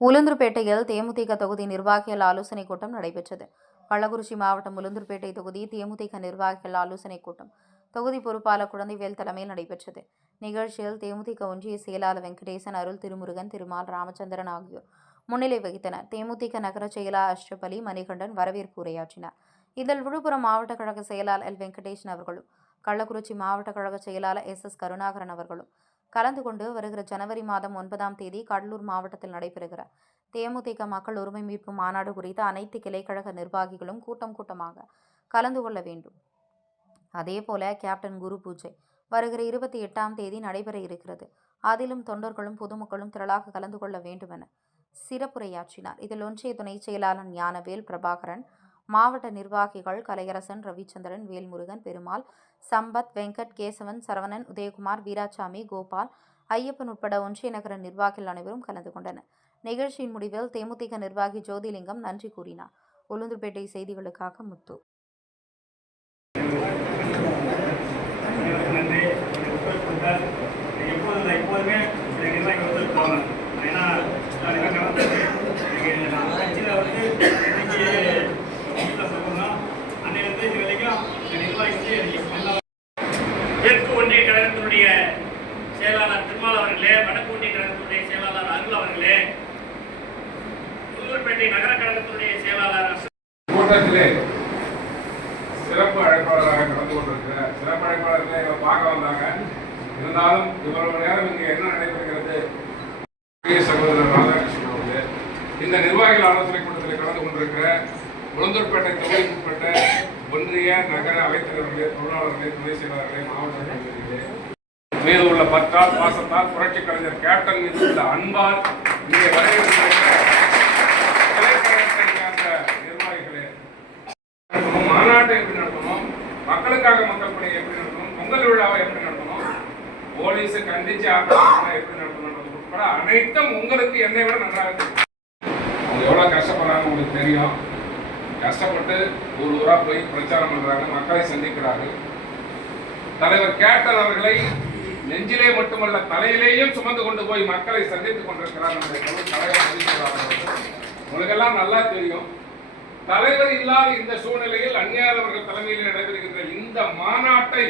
உளுந்தூர்பேட்டையில் தேமுதிக தொகுதி நிர்வாகிகள் ஆலோசனைக் கூட்டம் நடைபெற்றது. கள்ளக்குறிச்சி மாவட்டம் உளுந்தூர்பேட்டை தொகுதி தேமுதிக நிர்வாகிகள் ஆலோசனைக் கூட்டம் தொகுதி பொறுப்பாளர் குழந்தைவேல் தலைமையில் நடைபெற்றது. நிகழ்ச்சியில் தேமுதிக ஒன்றிய செயலாளர் வெங்கடேசன், அருள், திருமுருகன், திருமால், ராமச்சந்திரன் ஆகியோர் முன்னிலை வகித்தனர். தேமுதிக நகர செயலாளர் அஷ்ரப் அலி, மணிகண்டன் வரவேற்பு உரையாற்றினார். இதில் விழுப்புரம் மாவட்ட கழக செயலாளர் எல். வெங்கடேசன் அவர்களும், கள்ளக்குறிச்சி மாவட்ட கழக செயலாளர் எஸ். கருணாகரன் அவர்களும் கலந்து கொண்டு வருகிற ஜனவரி மாதம் 9ஆம் தேதி கடலூர் மாவட்டத்தில் நடைபெறுகிற தேமுதிக மக்கள் உரிமை மீட்பு மாநாடு குறித்து அனைத்து கிளைக்கழக நிர்வாகிகளும் கூட்டமாக கலந்து கொள்ள வேண்டும். அதேபோல கேப்டன் குரு பூஜை வருகிற 28ஆம் தேதி நடைபெற இருக்கிறது. அதிலும் தொண்டர்களும் பொதுமக்களும் திரளாக கலந்து கொள்ள வேண்டும் என சிறப்புரையாற்றினார். இதில் ஒன்றிய துணை செயலாளர் ஞானவேல், பிரபாகரன், மாவட்ட நிர்வாகிகள் கலையரசன், ரவிச்சந்திரன், வேல்முருகன், பெருமாள், சம்பத், வெங்கட், கேசவன், சரவணன், உதயகுமார், வீராசாமி, கோபால், ஐயப்பன் உட்பட ஒன்றிய நகர நிர்வாகிகள் அனைவரும் கலந்து கொண்டனர். நிகழ்ச்சியின் முடிவில் தேமுதிக நிர்வாகி ஜோதிலிங்கம் நன்றி கூறினார். உளுந்தூர்பேட்டை செய்திகளுக்காக முத்து. தெற்கு ஒன்றிய கழகத்தினுடைய செயலாளர் திருமால் அவர்களே, வடக்கு ஒன்றிய கழகத்தினுடைய செயலாளர் அருள் அவர்களே, உளுந்தூர்பேட்டை நகர கழகத்தினுடைய செயலாளர் கூட்டத்திலே சிறப்பு அழைப்பாளராக கலந்து கொண்டிருக்கிற சிறப்பு அழைப்பாளர்களை பார்க்க வந்தாங்க. இருந்தாலும் இவ்வளவு நேரம் இங்கே என்ன நடைபெறுகிறது, சகோதரர் ராதாகிருஷ்ணன் அவர்கள் இந்த நிர்வாகிகள் ஆலோசனை கூட்டத்தில் கலந்து கொண்டிருக்கிற உளுந்தூர்பேட்டை தொகுதிக்கு உட்பட்ட ஒன்றிய நகர அவைத்தலைவர்களே, தொழிலாளர்களே, துணை செயலாளர்களே, மாவட்ட கழகங்களே மீது உள்ள பற்றால், பாசத்தால், புரட்சி கலைஞர் கேப்டன் மீது உள்ள அன்பால் இங்கே வரவேற்கிற நிர்வாகிகளே, மாநாட்டை எப்படி நடத்தணும், மக்களுக்காக மக்கள் பணியை எப்படி நடத்தணும், பொங்கல் விழாவை எப்படி நடத்தணும், போலீஸை கண்டிச்சு ஆட்டம் எப்படி நடத்தணும் உட்பட அனைத்தும் உங்களுக்கு என்னை விட நன்றாக தெரியும். அவங்க எவ்வளவு கஷ்டப்படுறாங்க உங்களுக்கு தெரியும். கஷ்டப்பட்டு ஊராக போய் பிரச்சாரம் பண்றாங்க, மக்களை சந்திக்கிறார்கள். தலைவர் கேப்டன் அவர்களை நெஞ்சிலே மட்டுமல்ல தலையிலேயும் சுமந்து கொண்டு போய் மக்களை சந்தித்துக் கொண்டிருக்கிறார் நம்முடைய தலைவர். உங்களுக்கெல்லாம் நல்லா தெரியும். தலைவர் இல்லாத இந்த சூழ்நிலையில் அந்நியார் அவர்கள் தலைமையில் நடைபெறுகின்ற இந்த மாநாட்டை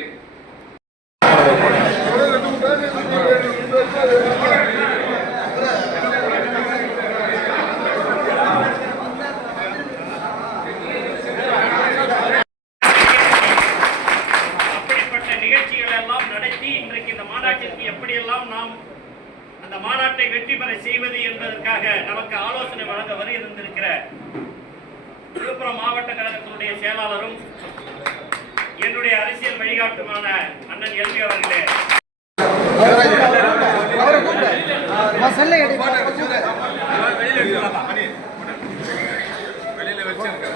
எப்படியெல்லாம் நாம் அந்த மாநாட்டை வெற்றி பெற செய்வது என்பதற்காக நமக்கு ஆலோசனை வழங்க வருகின்ற விழுப்புரம் மாவட்ட கழகத்தினுடைய செயலாளரும் என்னுடைய அரசியல் வழிகாட்டுமான அண்ணன் எல்வி அவர்களே, வெளியில வச்சிருக்க